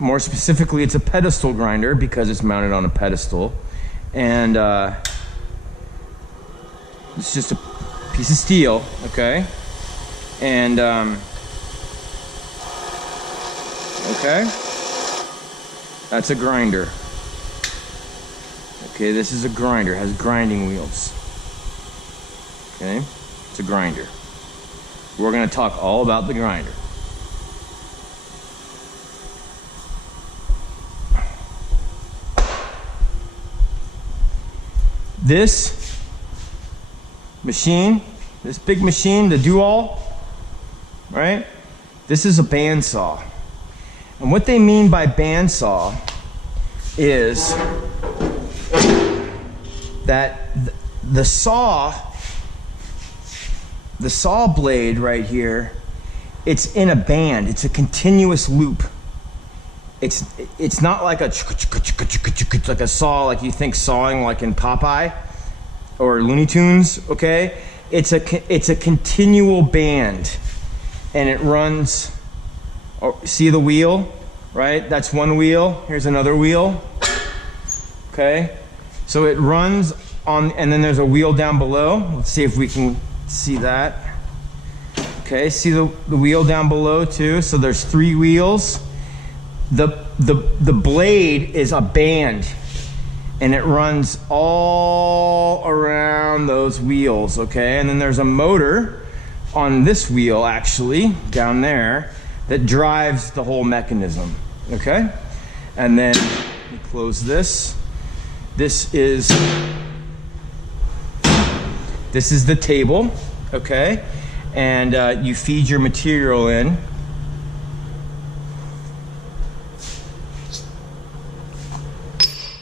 More specifically, it's a pedestal grinder because it's mounted on a pedestal. And it's just a piece of steel, okay? And, okay? That's a grinder. Okay, this is a grinder, it has grinding wheels. Okay, it's a grinder. We're gonna talk all about the grinder. This machine, this big machine, the do-all, right? This is a bandsaw. And what they mean by bandsaw is that the saw blade right here, it's in a band, it's a continuous loop. It's not like a saw like you think sawing like in Popeye or Looney Tunes, okay? It's a continual band, and it runs. Oh, see the wheel, right? That's one wheel. Here's another wheel. Okay, so it runs on, and then there's a wheel down below. Let's see if we can see that. Okay, see the wheel down below too? So there's 3 wheels. The blade is a band, and it runs all around those wheels, okay? And then there's a motor on this wheel, actually, down there, that drives the whole mechanism, okay? And then we close this. This is the table, okay? And you feed your material in.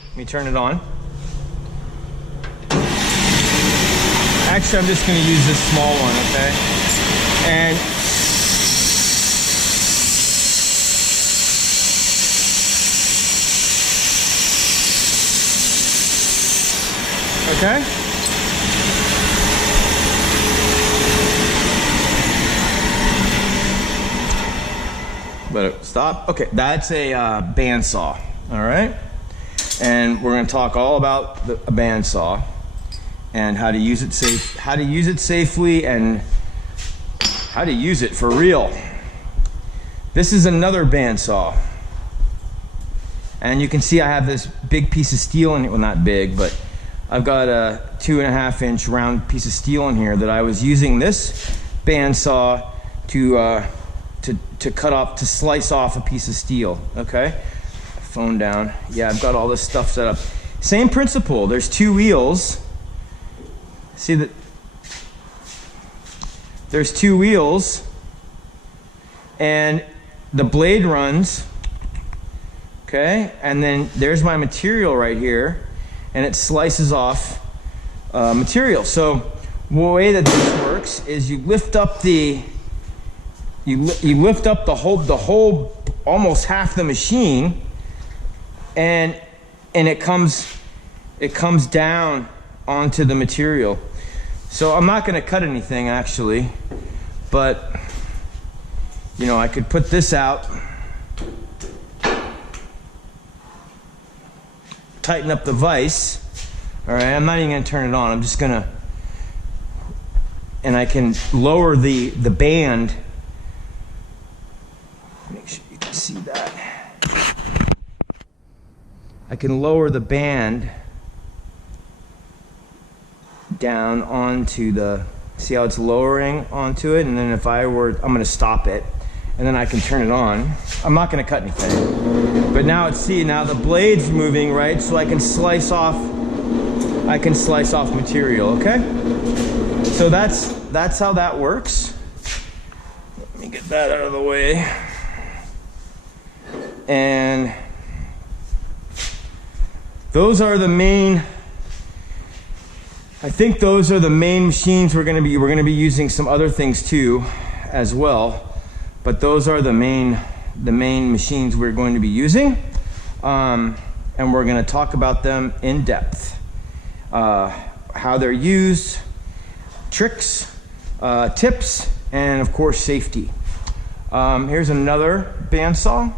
Let me turn it on. Actually, I'm just going to use this small one, okay? And okay? Let it stop. Okay, that's a bandsaw, all right? And we're going to talk all about a bandsaw and how to use it safely, and how to use it for real. This is another bandsaw, and you can see I have this big piece of steel in it. Well, not big, but I've got a 2.5-inch round piece of steel in here that I was using this bandsaw to cut off, to slice off a piece of steel. Okay, phone down. Yeah, I've got all this stuff set up. Same principle. There's 2 wheels. See that? There's 2 wheels, and the blade runs. Okay, and then there's my material right here, and it slices off material. So the way that this works is you lift up the whole almost half the machine, and it comes down onto the material. So I'm not going to cut anything actually, but you know, I could put this out, tighten up the vise. All right, I'm not even going to turn it on. I'm just going to, and I can lower the band. Make sure you can see that. I can lower the band down onto the, see how it's lowering onto it, and then if I were, I'm going to stop it, and then I can turn it on. I'm not going to cut anything, but now it's, see, now the blade's moving, right? So I can slice off material. Okay, so that's how that works. Let me get that out of the way. And those are the main, I think those are the main machines we're going to be using some other things too as well, but those are the main machines we're going to be using, and we're going to talk about them in depth, how they're used, tricks, tips, and of course safety. Here's another bandsaw.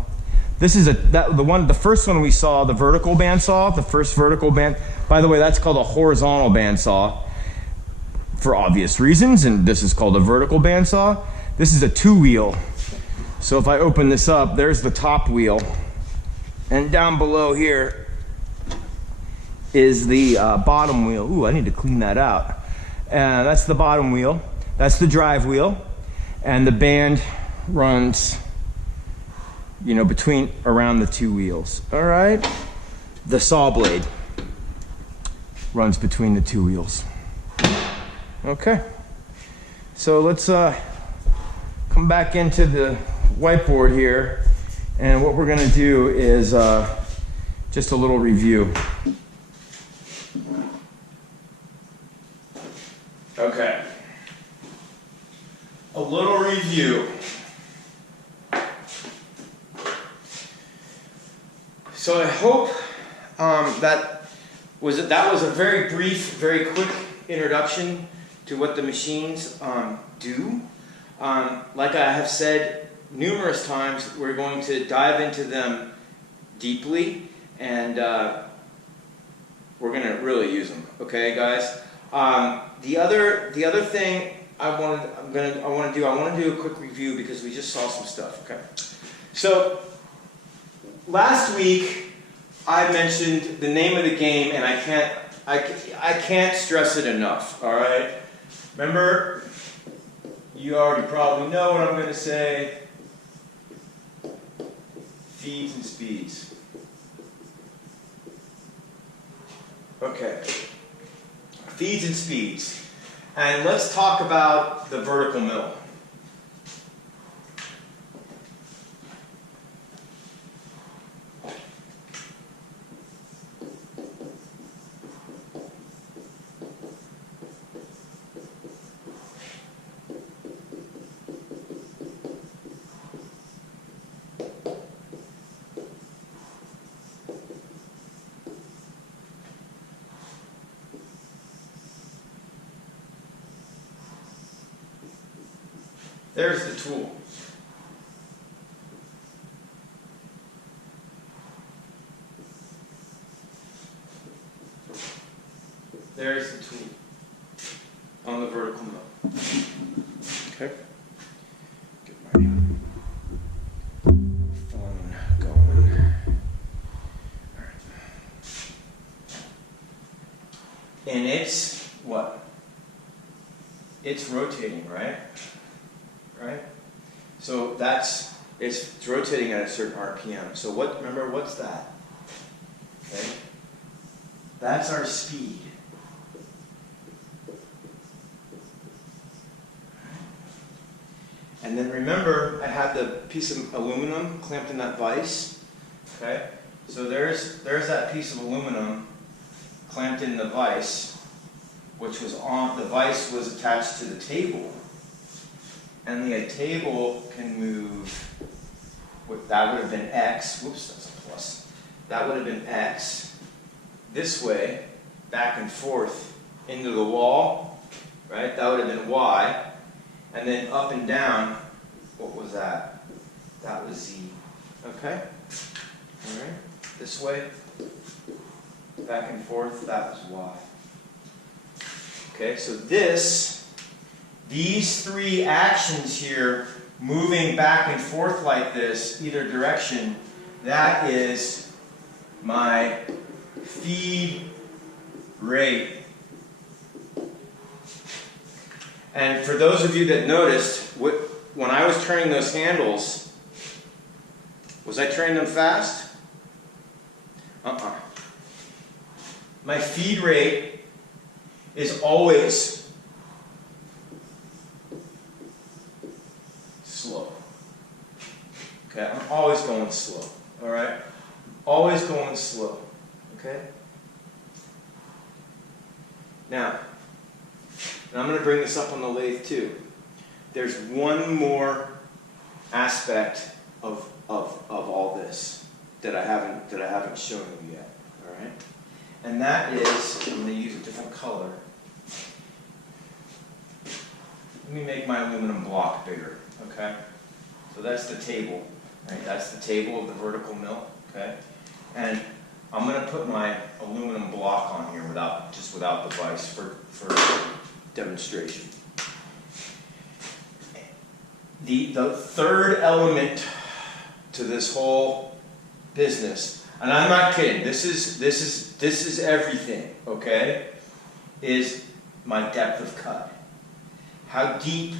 This is the first one we saw, the vertical bandsaw, the first vertical band. By the way, that's called a horizontal bandsaw for obvious reasons, and this is called a vertical bandsaw. This is a 2-wheel. So if I open this up, there's the top wheel, and down below here is the bottom wheel. Ooh, I need to clean that out. That's the bottom wheel. That's the drive wheel, and the band runs, you know, around the 2 wheels. All right, the saw blade runs between the 2 wheels. Okay, so let's come back into the whiteboard here, and what we're going to do is just a little review. Okay, a little review. So I hope that was a very brief, very quick introduction to what the machines do. Like I have said numerous times, we're going to dive into them deeply, and we're going to really use them. Okay, guys. The other thing I want to do a quick review because we just saw some stuff. Okay. So last week I mentioned the name of the game, and I can't stress it enough. All right. Remember, you already probably know what I'm going to say. Feeds and speeds. Okay. Feeds and speeds. And let's talk about the vertical mill. There's the tool. There's the tool on the vertical mill. Okay. Get my phone going. All right. And it's what? It's rotating, right? Right? So it's rotating at a certain RPM. So remember, what's that? Okay? That's our speed. And then remember, I had the piece of aluminum clamped in that vise. Okay? So there's that piece of aluminum clamped in the vise, which was on, the vise was attached to the table. And the table can move, that would have been X, whoops, that's a plus. That would have been X, this way, back and forth into the wall, right? That would have been Y. And then up and down, what was that? That was Z, okay? All right, this way, back and forth, that was Y. Okay, so these three actions here, moving back and forth like this, either direction, that is my feed rate. And for those of you that noticed, when I was turning those handles, was I turning them fast? My feed rate is always slow. Okay, I'm always going slow. All right, always going slow. Okay. Now, and I'm going to bring this up on the lathe too. There's one more aspect of all this that I haven't shown you yet. All right, and that is, I'm going to use a different color. Let me make my aluminum block bigger. Okay, so that's the table. Right, that's the table of the vertical mill. Okay, and I'm going to put my aluminum block on here without the vise for demonstration. The third element to this whole business, and I'm not kidding. This is everything. Okay, is my depth of cut. How deep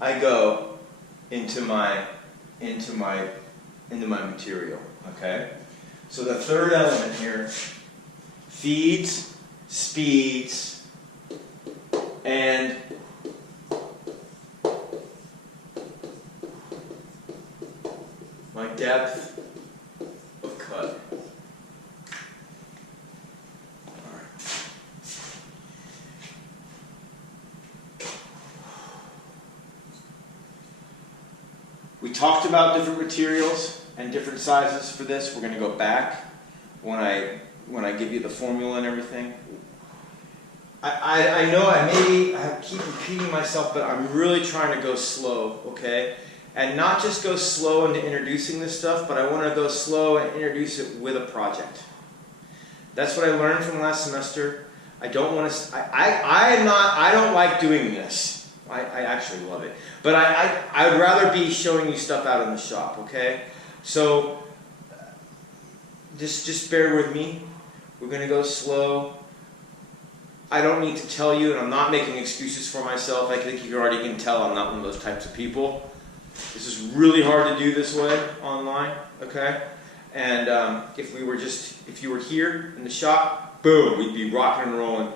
I go into my material. Okay, so the third element here: feeds, speeds, and my depth of cut. All right. We talked about different materials and different sizes for this. We're going to go back when I give you the formula and everything. I know I keep repeating myself, but I'm really trying to go slow, okay? And not just go slow into introducing this stuff, but I want to go slow and introduce it with a project. That's what I learned from last semester. I don't want to, I don't like doing this. I actually love it. But I would rather be showing you stuff out in the shop, okay? So, just bear with me. We're going to go slow. I don't need to tell you, and I'm not making excuses for myself. I think you already can tell I'm not one of those types of people. This is really hard to do this way online, okay? And if you were here in the shop, boom, we'd be rocking and rolling,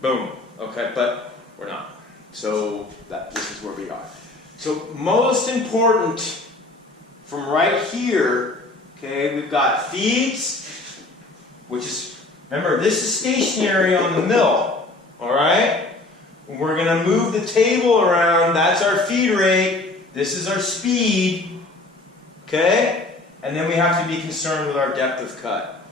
boom, okay? But we're not. So this is where we are. So most important, from right here, okay, we've got feeds, which is, remember, this is stationary on the mill, all right? We're going to move the table around. That's our feed rate. This is our speed, okay? And then we have to be concerned with our depth of cut.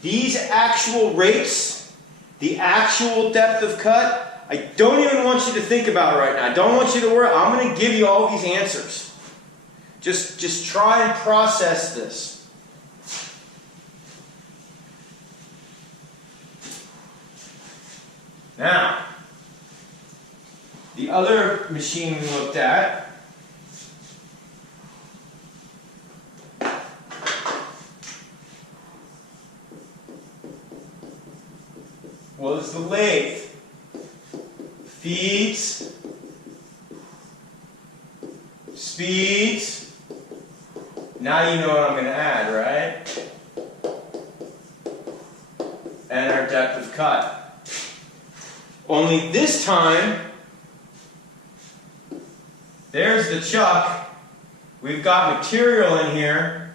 These actual rates, the actual depth of cut, I don't even want you to think about it right now. I don't want you to worry. I'm going to give you all these answers. Just try and process this. Now, the other machine we looked at was the lathe. Feeds, speeds. Now you know what I'm going to add, right? And our depth of cut. Only this time, there's the chuck. We've got material in here.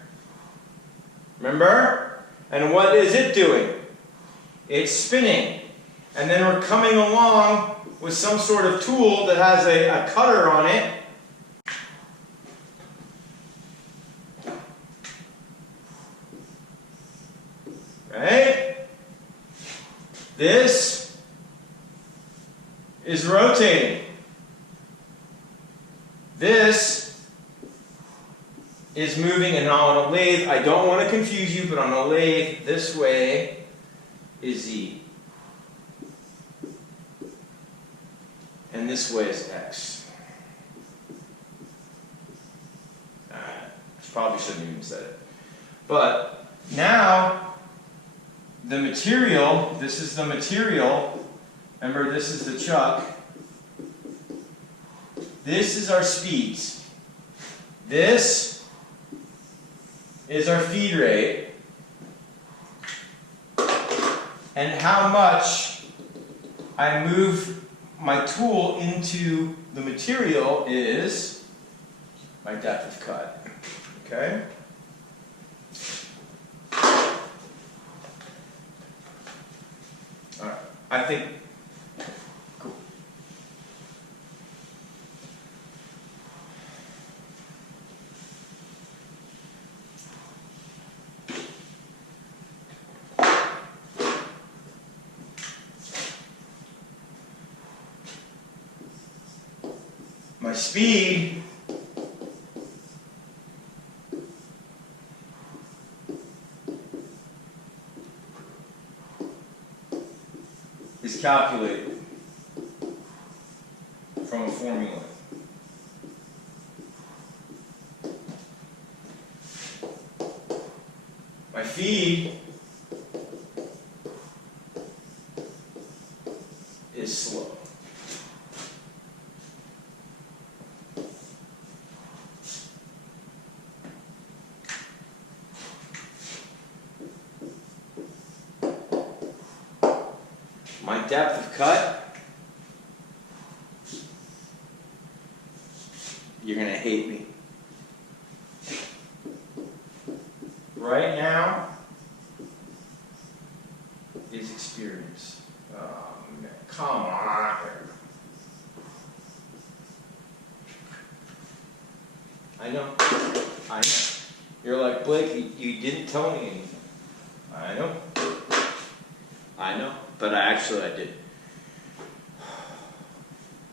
Remember? And what is it doing? It's spinning. And then we're coming along with some sort of tool that has a cutter on it. Right? This is rotating. This is moving, and now on a lathe, I don't want to confuse you, but on a lathe, this way is Z. And this way is X. I probably shouldn't have even said it. But now, the material, this is the material. Remember, this is the chuck. This is our speeds. This is our feed rate. And how much I move my tool into the material is my depth of cut. Okay? Alright. I think, cool. My speed is calculated from a formula. My feed is slow. My depth of cut, you're going to hate me. Right now is experience. Oh, man. Come on. I know. I know. You're like, Blake, you didn't tell me anything. I know. I know. But I did.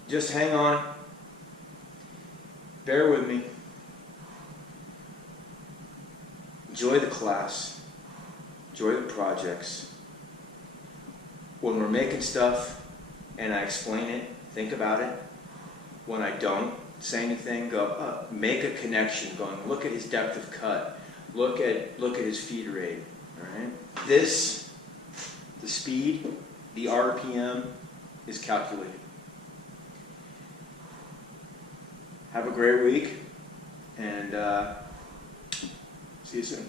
Just hang on. Bear with me. Enjoy the class. Enjoy the projects. when we're making stuff and I explain it, think about it. When I don't say anything, go make a connection. Going, look at his depth of cut. Look at his feed rate. All right. This, the speed, the RPM is calculated. Have a great week, and see you soon.